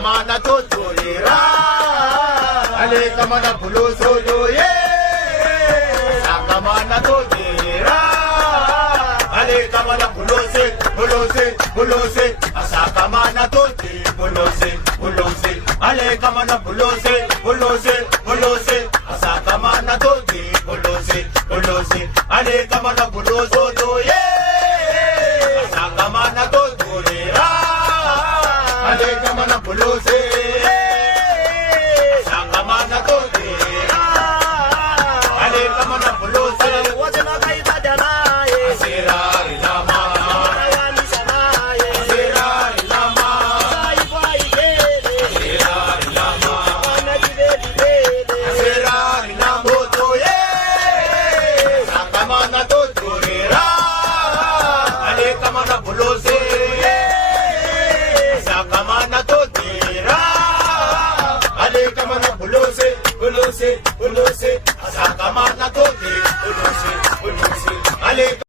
sakamana to torera ale kamana buloso doye sakamana to torera ale kamana bulose bulose asakamana to bulose ale kamana bulose asakamana to bulose ale kamana buloso doye asakamana to torera ale kamana bulose asakamana to torera ale kamana bulose wajana kaibadana asira ilama bulose asakamana to bulose